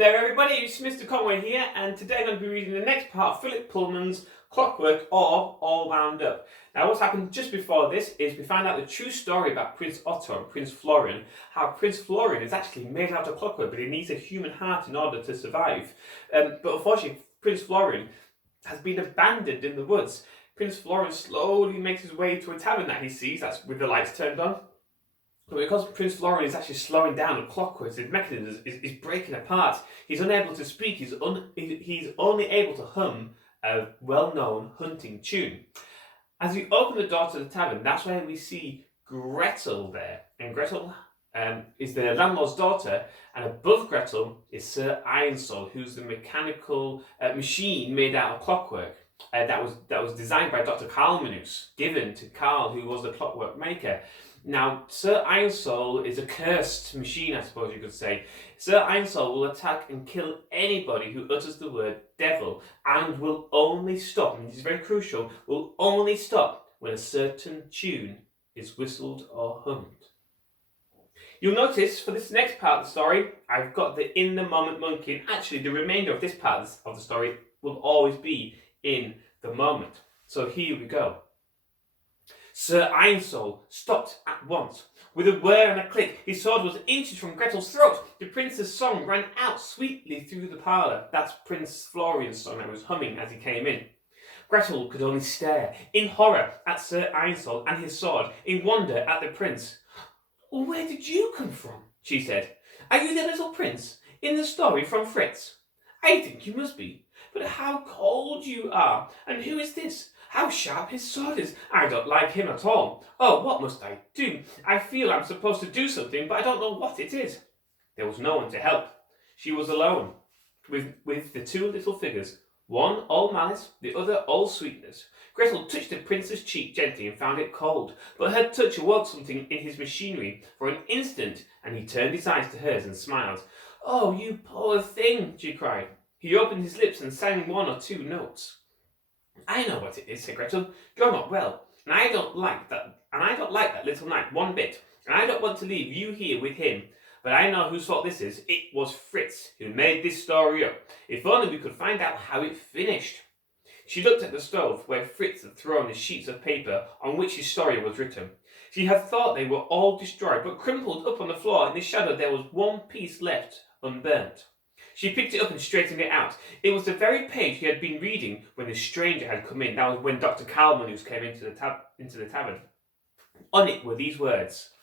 there everybody, it's Mr. Conway here, and today I'm going to be reading the next part of Philip Pullman's Clockwork or All Wound Up. Now what's happened just before this is we find out the true story about Prince Otto and Prince Florian, how Prince Florian is actually made out of clockwork, but he needs a human heart in order to survive. But unfortunately, Prince Florian has been abandoned in the woods. Prince Florian slowly makes his way to a tavern that he sees, that's with the lights turned on. But because Prince Florian is actually slowing down, the clockwork, his mechanism is breaking apart. He's unable to speak. He's only able to hum a well-known hunting tune. As we open the door to the tavern, that's where we see Gretel there. And Gretel is the landlord's daughter, and above Gretel is Sir Ironsoul, who's the mechanical machine made out of clockwork. That was designed by Dr. Carl Manus, given to Carl, who was the clockwork maker. Now, Sir Ironsoul is a cursed machine, I suppose you could say. Sir Ironsoul will attack and kill anybody who utters the word devil, and will only stop, and this is very crucial, will only stop when a certain tune is whistled or hummed. You'll notice for this next part of the story, I've got the in the moment monkey, and actually the remainder of this part of the story will always be in the moment. So here we go. Sir Ironsoul stopped at once. With a whir and a click, his sword was inches from Gretel's throat. The prince's song ran out sweetly through the parlour. That's Prince Florian's song that was humming as he came in. Gretel could only stare, in horror at Sir Ironsoul and his sword, in wonder at the prince. "Where did you come from?" she said. "Are you the little prince in the story from Fritz?" "I think you must be. But how cold you are! And who is this? How sharp his sword is! I don't like him at all. Oh, what must I do? I feel I'm supposed to do something, but I don't know what it is." There was no one to help. She was alone, with the two little figures, one all malice, the other all sweetness. Gretel touched the prince's cheek gently and found it cold, but her touch awoke something in his machinery for an instant, and he turned his eyes to hers and smiled. "Oh, you poor thing," she cried. He opened his lips and sang one or two notes. "I know what it is," said Gretel. "You're not well, and I don't like that little knight one bit, and I don't want to leave you here with him. But I know whose fault this is. It was Fritz who made this story up. If only we could find out how it finished." She looked at the stove where Fritz had thrown the sheets of paper on which his story was written. She had thought they were all destroyed, but crumpled up on the floor in the shadow there was one piece left unburnt. She picked it up and straightened it out. It was the very page he had been reading when the stranger had come in. That was when Dr. Carl Manus came into the tavern. On it were these words.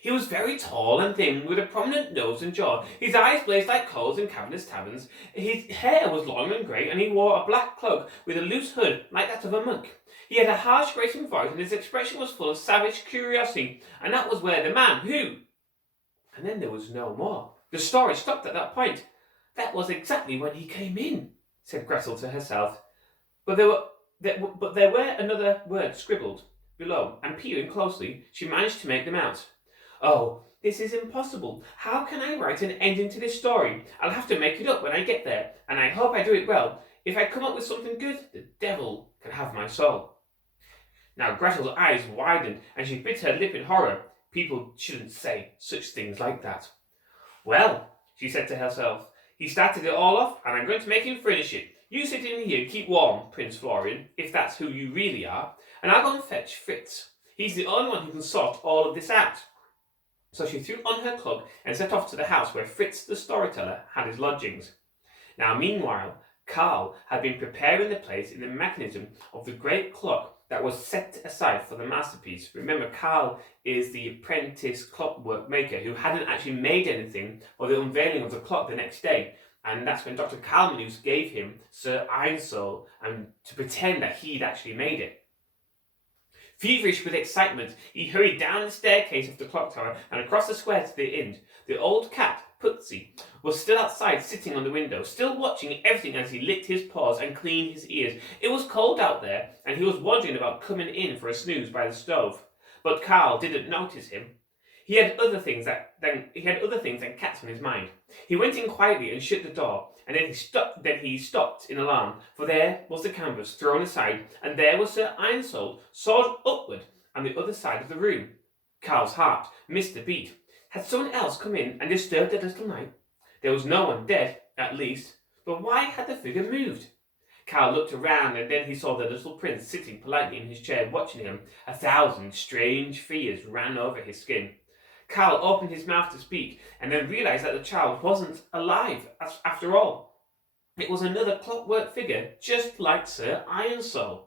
"He was very tall and thin, with a prominent nose and jaw. His eyes blazed like coals in cavernous taverns. His hair was long and grey, and he wore a black cloak with a loose hood like that of a monk. He had a harsh, grating voice, and his expression was full of savage curiosity. And that was where the man who..." And then there was no more. The story stopped at that point. "That was exactly when he came in," said Gretel to herself. But there were another word scribbled below, and peering closely, she managed to make them out. "Oh, this is impossible. How can I write an ending to this story? I'll have to make it up when I get there, and I hope I do it well. If I come up with something good, the devil can have my soul." Now Gretel's eyes widened, and she bit her lip in horror. People shouldn't say such things like that. "Well," she said to herself, "he started it all off, and I'm going to make him finish it. You sit in here and keep warm, Prince Florian, if that's who you really are, and I'll go and fetch Fritz. He's the only one who can sort all of this out." So she threw on her cloak and set off to the house where Fritz the storyteller had his lodgings. Now meanwhile, Carl had been preparing the place in the mechanism of the great clock that was set aside for the masterpiece. Remember, Carl is the apprentice clockwork maker who hadn't actually made anything for the unveiling of the clock the next day. And that's when Dr. Carl Manus gave him Sir Ironsoul and to pretend that he'd actually made it. Feverish with excitement, he hurried down the staircase of the clock tower and across the square to the inn. The old cat, Putsy, was still outside sitting on the window, still watching everything as he licked his paws and cleaned his ears. It was cold out there, and he was wondering about coming in for a snooze by the stove. But Carl didn't notice him. He had other things than cats on his mind. He went in quietly and shut the door, and then he stopped in alarm, for there was the canvas thrown aside, and there was Sir Ironsoul, sword upward, on the other side of the room. Carl's heart missed a beat. Had someone else come in and disturbed the little knight? There was no one dead, at least, but why had the figure moved? Carl looked around and then he saw the little prince sitting politely in his chair watching him. 1,000 strange fears ran over his skin. Carl opened his mouth to speak and then realized that the child wasn't alive after all. It was another clockwork figure, just like Sir Ironsoul,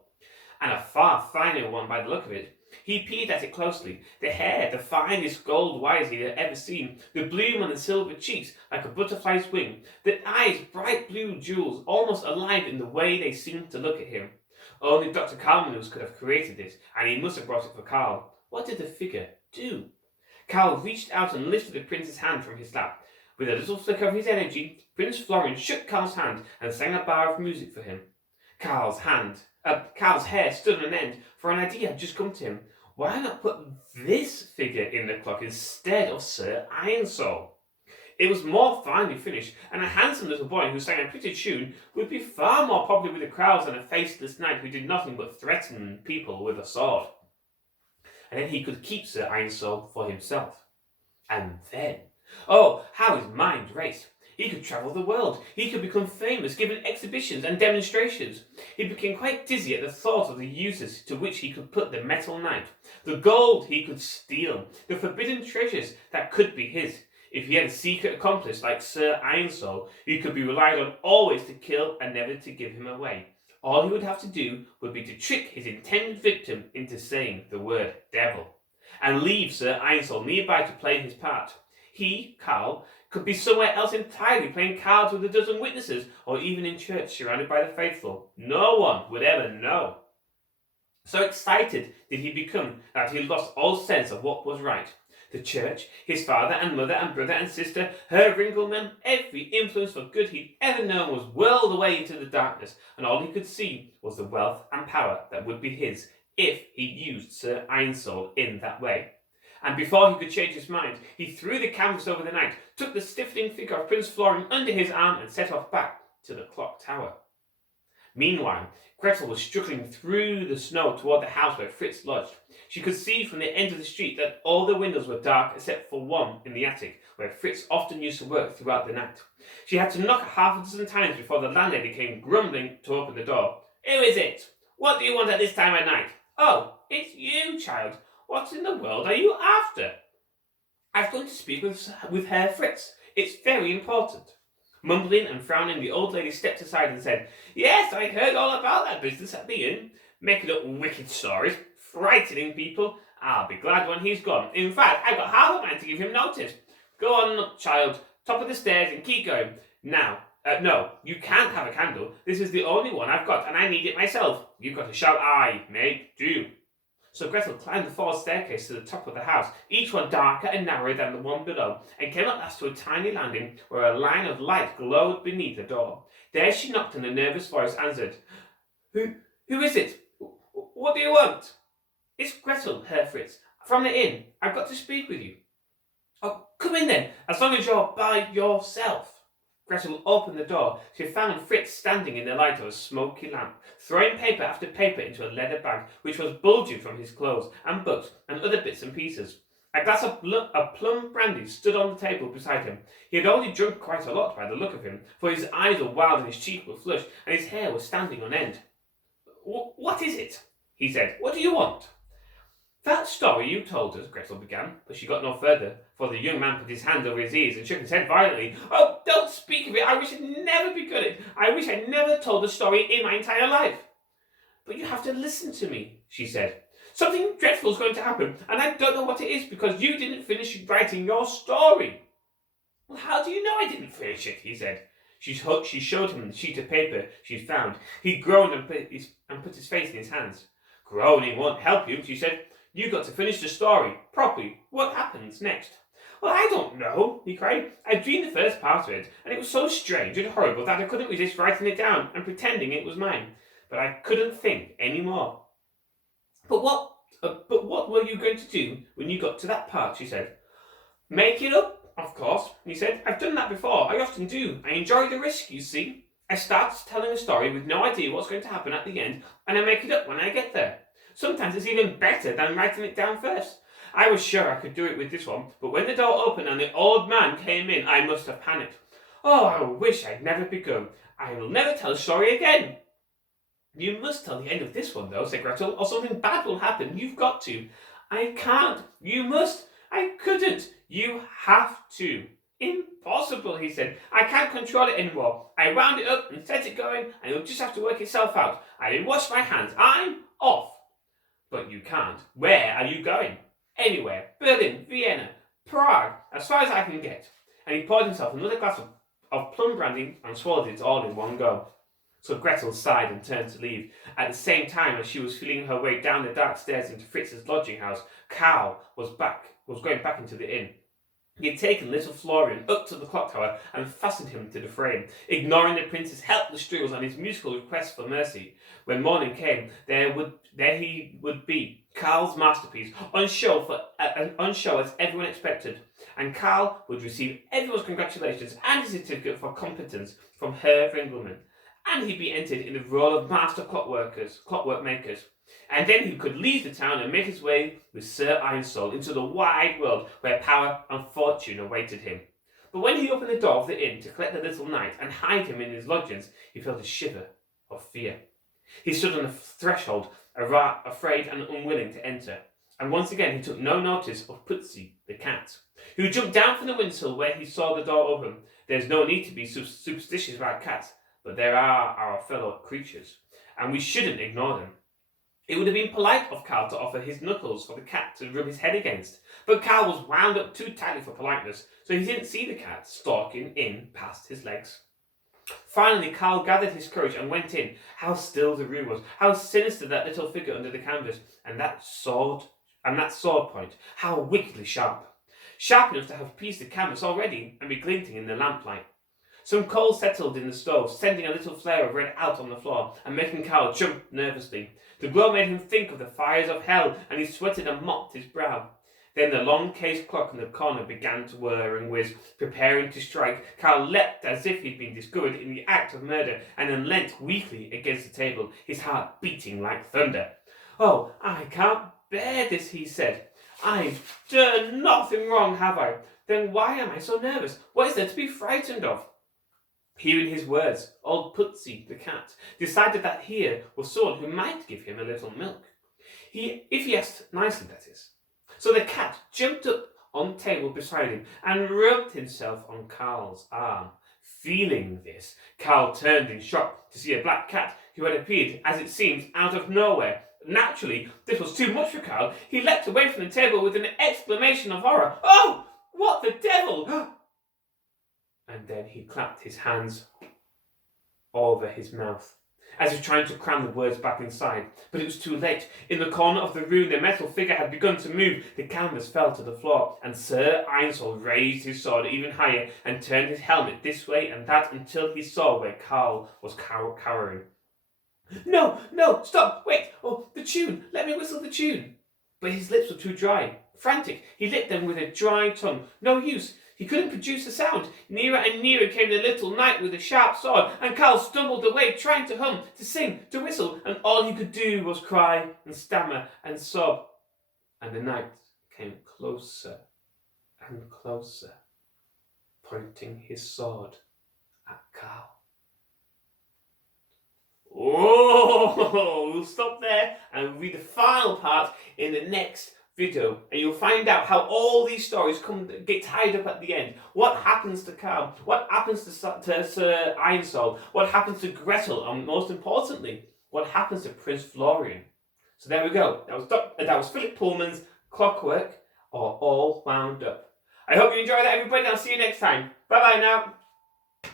and a far finer one by the look of it. He peered at it closely. The hair, the finest gold wires he had ever seen, the bloom on the silver cheeks like a butterfly's wing, the eyes bright blue jewels, almost alive in the way they seemed to look at him. Only Dr. Carmenus could have created this, and he must have brought it for Carl. What did the figure do? Carl reached out and lifted the prince's hand from his lap. With a little flicker of his energy, Prince Florian shook Carl's hand and sang a bar of music for him. Carl's hair stood on end, for an idea had just come to him. Why not put this figure in the clock instead of Sir Ironsoul? It was more finely finished, and a handsome little boy who sang a pretty tune would be far more popular with the crowds than a faceless knight who did nothing but threaten people with a sword. And then he could keep Sir Ironsoul for himself. And then, oh, how his mind raced. He could travel the world. He could become famous, giving exhibitions and demonstrations. He became quite dizzy at the thought of the uses to which he could put the metal knight, the gold he could steal, the forbidden treasures that could be his. If he had a secret accomplice like Sir Ironsoul, he could be relied on always to kill and never to give him away. All he would have to do would be to trick his intended victim into saying the word devil, and leave Sir Ironsoul nearby to play his part. He, Carl, could be somewhere else entirely, playing cards with a dozen witnesses, or even in church surrounded by the faithful. No one would ever know. So excited did he become that he lost all sense of what was right. The church, his father and mother and brother and sister, Herr Ringelmann, every influence for good he'd ever known was whirled away into the darkness, and all he could see was the wealth and power that would be his if he used Sir Ironsoul in that way. And before he could change his mind, he threw the canvas over the knight, took the stiffening figure of Prince Florian under his arm and set off back to the clock tower. Meanwhile, Gretel was struggling through the snow toward the house where Fritz lodged. She could see from the end of the street that all the windows were dark except for one in the attic, where Fritz often used to work throughout the night. She had to knock 6 times before the landlady came grumbling to open the door. "Who is it? What do you want at this time of night?" "Oh, it's you, child. What in the world are you after?" "I've come to speak with Herr Fritz. It's very important." Mumbling and frowning, the old lady stepped aside and said, "Yes, I heard all about that business at the inn. Making up wicked stories, frightening people. I'll be glad when he's gone. In fact, I've got half a mind to give him notice. Go on up, child, top of the stairs and keep going. Now, no, you can't have a candle. This is the only one I've got and I need it myself. You've got to shout aye, maid, do." So Gretel climbed the 4 staircases to the top of the house, each one darker and narrower than the one below, and came at last to a tiny landing where a line of light glowed beneath the door. There she knocked, and a nervous voice answered, Who is it? What do you want?" "It's Gretel, Herr Fritz, from the inn. I've got to speak with you." "Oh, come in then, as long as you're by yourself." Gretel opened the door. She found Fritz standing in the light of a smoky lamp, throwing paper after paper into a leather bag, which was bulging from his clothes and books and other bits and pieces. A glass of plum brandy stood on the table beside him. He had already drunk quite a lot by the look of him, for his eyes were wild and his cheeks were flushed, and his hair was standing on end. What is it?" he said. "What do you want?" "That story you told us," Gretel began, but she got no further, for the young man put his hands over his ears and shook his head violently. "Oh, don't speak of it! I wish I'd never begun it! I wish I'd never told the story in my entire life!" "But you have to listen to me," she said. "Something dreadful is going to happen, and I don't know what it is because you didn't finish writing your story." "Well, how do you know I didn't finish it?" he said. She showed him the sheet of paper she'd found. He groaned and put his face in his hands. "Groaning won't help you," she said. "You've got to finish the story properly. What happens next?" "Well, I don't know," he cried. "I dreamed the first part of it, and it was so strange and horrible that I couldn't resist writing it down and pretending it was mine. But I couldn't think any more." But what were you going to do when you got to that part?" she said. "Make it up, of course," he said. "I've done that before. I often do. I enjoy the risk, you see. I start telling a story with no idea what's going to happen at the end, and I make it up when I get there. Sometimes it's even better than writing it down first. I was sure I could do it with this one, but when the door opened and the old man came in, I must have panicked. Oh, I wish I'd never begun. I will never tell a story again. You must tell the end of this one, though, said Gretel, or something bad will happen. You've got to. I can't. You must. I couldn't. You have to. Impossible, he said. I can't control it anymore. I wound it up and set it going, and it'll just have to work itself out. I didn't wash my hands. I'm off. But you can't. Where are you going? Anywhere. Berlin, Vienna, Prague, as far as I can get. And he poured himself another glass of plum brandy and swallowed it all in one go. So Gretel sighed and turned to leave. At the same time as she was feeling her way down the dark stairs into Fritz's lodging house, Karl was going back into the inn. He had taken little Florian up to the clock tower and fastened him to the frame, ignoring the prince's helpless struggles and his musical requests for mercy. When morning came, there he would be, Karl's masterpiece, on show as everyone expected, and Karl would receive everyone's congratulations and his certificate for competence from Herr Ringelmann, and he'd be entered in the role of master clockwork makers. And then he could leave the town and make his way with Sir Ironsoul into the wide world where power and fortune awaited him. But when he opened the door of the inn to collect the little knight and hide him in his lodgings, he felt a shiver of fear. He stood on the threshold, afraid and unwilling to enter. And once again he took no notice of Putsy, the cat, who jumped down from the windowsill where he saw the door open. There's no need to be superstitious about cats, but they are our fellow creatures, and we shouldn't ignore them. It would have been polite of Karl to offer his knuckles for the cat to rub his head against, but Karl was wound up too tightly for politeness, so he didn't see the cat stalking in past his legs. Finally, Karl gathered his courage and went in. How still the room was, how sinister that little figure under the canvas, and that sword point, how wickedly sharp. Sharp enough to have pierced the canvas already and be glinting in the lamplight. Some coals settled in the stove, sending a little flare of red out on the floor and making Karl jump nervously. The glow made him think of the fires of hell, and he sweated and mopped his brow. Then the long case clock in the corner began to whir and whiz, preparing to strike. Karl leapt as if he'd been discovered in the act of murder, and then leant weakly against the table, his heart beating like thunder. "Oh, I can't bear this," he said. "I've done nothing wrong, have I? Then why am I so nervous? What is there to be frightened of?" Hearing his words, old Putsy, the cat, decided that here was someone who might give him a little milk. If he asked nicely, that is. So the cat jumped up on the table beside him and rubbed himself on Karl's arm. Feeling this, Karl turned in shock to see a black cat who had appeared, as it seemed, out of nowhere. Naturally, this was too much for Karl. He leapt away from the table with an exclamation of horror. "Oh, what the devil!" And then he clapped his hands over his mouth, as if trying to cram the words back inside. But it was too late. In the corner of the room, the metal figure had begun to move. The canvas fell to the floor, and Sir Ironsoul raised his sword even higher and turned his helmet this way and that until he saw where Karl was cowering. No, stop, wait, oh, the tune, let me whistle the tune." But his lips were too dry. Frantic, he licked them with a dry tongue. No use. He couldn't produce a sound. Nearer and nearer came the little knight with the sharp sword, and Karl stumbled away, trying to hum, to sing, to whistle, and all he could do was cry and stammer and sob. And the knight came closer and closer, pointing his sword at Karl. Oh, we'll stop there and read the final part in the next video, and you'll find out how all these stories get tied up at the end. What happens to Karl? What happens to Sir Ironsoul? What happens to Gretel? And most importantly, what happens to Prince Florian? So there we go. That was Philip Pullman's Clockwork, or All Wound Up. I hope you enjoyed that, everybody. I'll see you next time. Bye bye now.